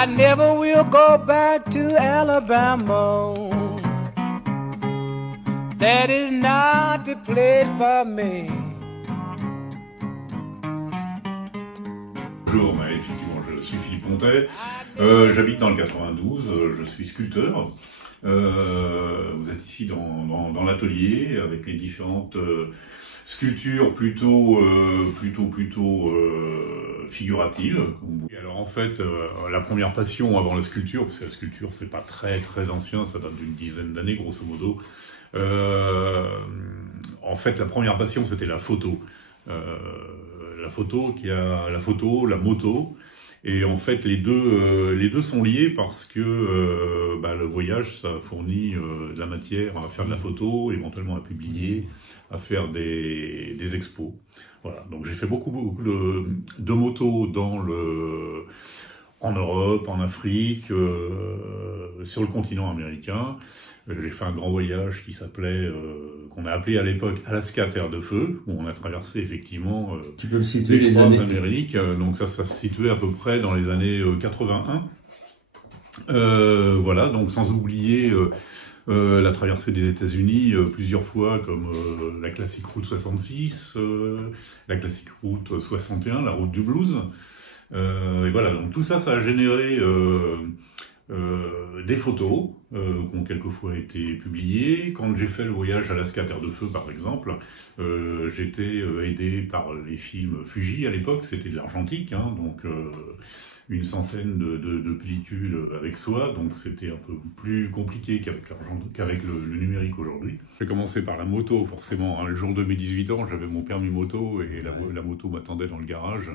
I never will go back to Alabama. That is not the place for me. Bonjour, effectivement, je suis Philippe Montet, j'habite dans le 92, je suis sculpteur. Vous êtes ici dans l'atelier avec les différentes sculptures plutôt figuratives. Et alors en fait, la première passion avant la sculpture, parce que la sculpture c'est pas très ancien, ça date d'une dizaine d'années grosso modo. En fait, la première passion c'était la photo. La moto, et en fait les deux sont liés parce que le voyage ça fournit de la matière à faire de la photo, éventuellement à publier, à faire des expos. Voilà, donc j'ai fait beaucoup de motos en Europe, en Afrique, sur le continent américain. J'ai fait un grand voyage qu'on a appelé à l'époque Alaska Terre de Feu, où on a traversé effectivement tu peux me situer les les trois années Amériques. Donc ça se situait à peu près dans les années 81. Voilà, donc sans oublier la traversée des États-Unis plusieurs fois, comme la Classic Route 66, la Classic Route 61, la route du blues. Et voilà, donc tout ça, ça a généré des photos qui ont quelquefois été publiées. Quand j'ai fait le voyage Alaska Terre de Feu, par exemple, j'étais aidé par les films Fuji à l'époque, c'était de l'argentique, hein, donc une centaine de pellicules avec soi, donc c'était un peu plus compliqué qu'avec le numérique aujourd'hui. J'ai commencé par la moto, forcément, hein, le jour de mes 18 ans, j'avais mon permis moto et la moto m'attendait dans le garage.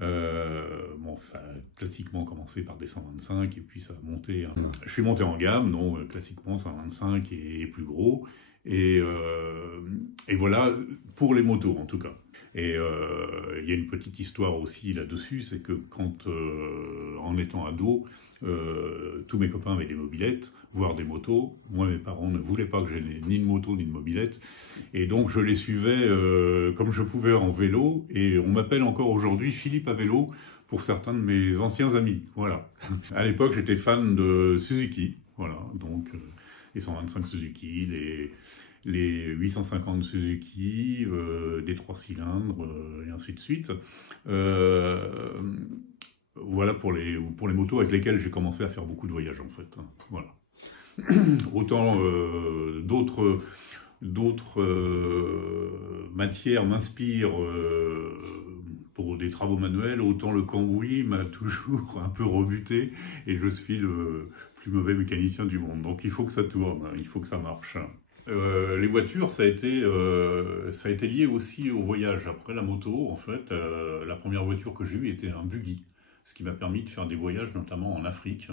Bon, ça a classiquement commencé par des 125 et puis ça a monté. Je suis monté en gamme, donc classiquement 125 et plus gros. Et voilà, pour les motos en tout cas. Et il y a une petite histoire aussi là-dessus, c'est que quand, en étant ado, tous mes copains avaient des mobylettes, voire des motos. Moi, mes parents ne voulaient pas que j'aie ni de moto ni de mobylette. Et donc, je les suivais comme je pouvais en vélo. Et on m'appelle encore aujourd'hui Philippe à vélo pour certains de mes anciens amis. Voilà. À l'époque, j'étais fan de Suzuki. Voilà. Donc, les 125 Suzuki, les 850 Suzuki, des 3 cylindres, et ainsi de suite. Voilà pour les motos avec lesquelles j'ai commencé à faire beaucoup de voyages en fait. Voilà. Autant d'autres matières m'inspirent pour des travaux manuels, autant le cambouis m'a toujours un peu rebuté et je suis le plus mauvais mécanicien du monde. Donc il faut que ça tourne, il faut que ça marche. Les voitures, ça a été lié aussi au voyage. Après la moto, en fait, la première voiture que j'ai eue était un buggy, ce qui m'a permis de faire des voyages, notamment en Afrique,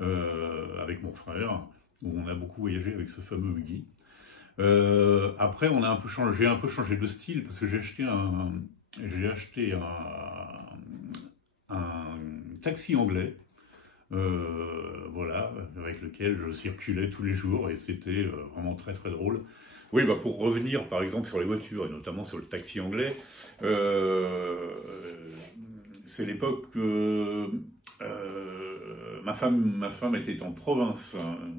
avec mon frère, où on a beaucoup voyagé avec ce fameux buggy. Après, j'ai un peu changé de style parce que j'ai acheté un taxi anglais. Voilà, avec lequel je circulais tous les jours et c'était vraiment très drôle. Oui, pour revenir par exemple sur les voitures et notamment sur le taxi anglais, c'est l'époque que ma femme était en province,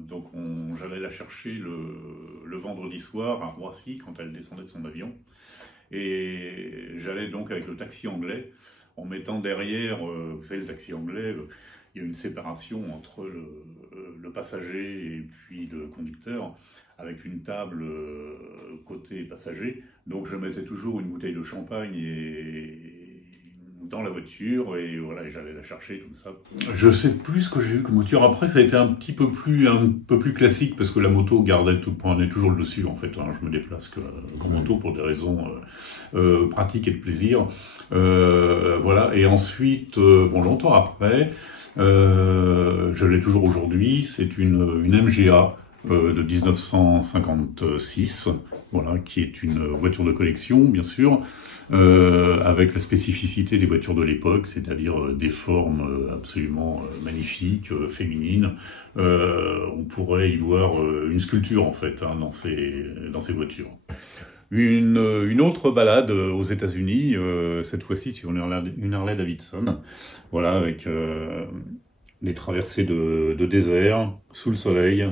donc j'allais la chercher le vendredi soir à Roissy quand elle descendait de son avion et j'allais donc avec le taxi anglais en mettant derrière, vous savez le taxi anglais, il y a une séparation entre le passager et puis le conducteur, avec une table côté passager. Donc je mettais toujours une bouteille de champagne dans la voiture et voilà, j'allais la chercher comme ça. Je sais plus ce que j'ai eu comme voiture. Après, ça a été un peu plus classique parce que la moto prenait toujours le dessus en fait. Hein. Je me déplace qu'en moto pour des raisons pratiques et de plaisir. Voilà. Et ensuite, longtemps après. Je l'ai toujours aujourd'hui, c'est une MGA de 1956, voilà, qui est une voiture de collection, bien sûr, avec la spécificité des voitures de l'époque, c'est-à-dire des formes absolument magnifiques, féminines. On pourrait y voir une sculpture, en fait, hein, dans ces voitures. Une autre balade aux États-Unis, cette fois-ci sur une Harley Davidson, voilà, avec Des traversées de désert, sous le soleil,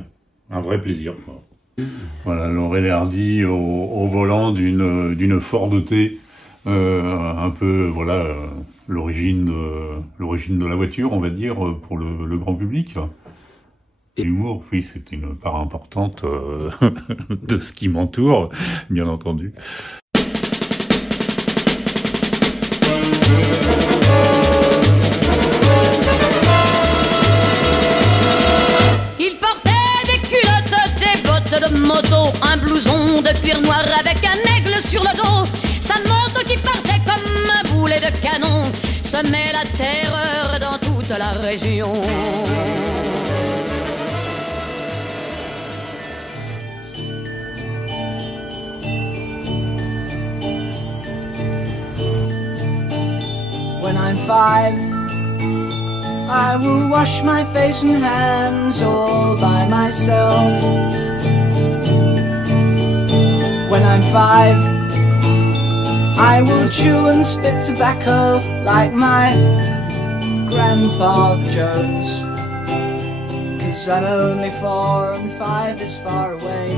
un vrai plaisir, quoi. Voilà, Laurel et Hardy au volant d'une Ford T, un peu, voilà, l'origine de la voiture, on va dire, pour le grand public. Et l'humour, oui, c'est une part importante de ce qui m'entoure, bien entendu. Il portait des culottes, des bottes de moto, un blouson de cuir noir avec un aigle sur le dos. Sa moto qui partait comme un boulet de canon semait la terreur dans toute la région. When I'm 5, I will wash my face and hands all by myself. When I'm 5, I will chew and spit tobacco like my grandfather Jones. 'Cause I'm only 4 and 5 is far away.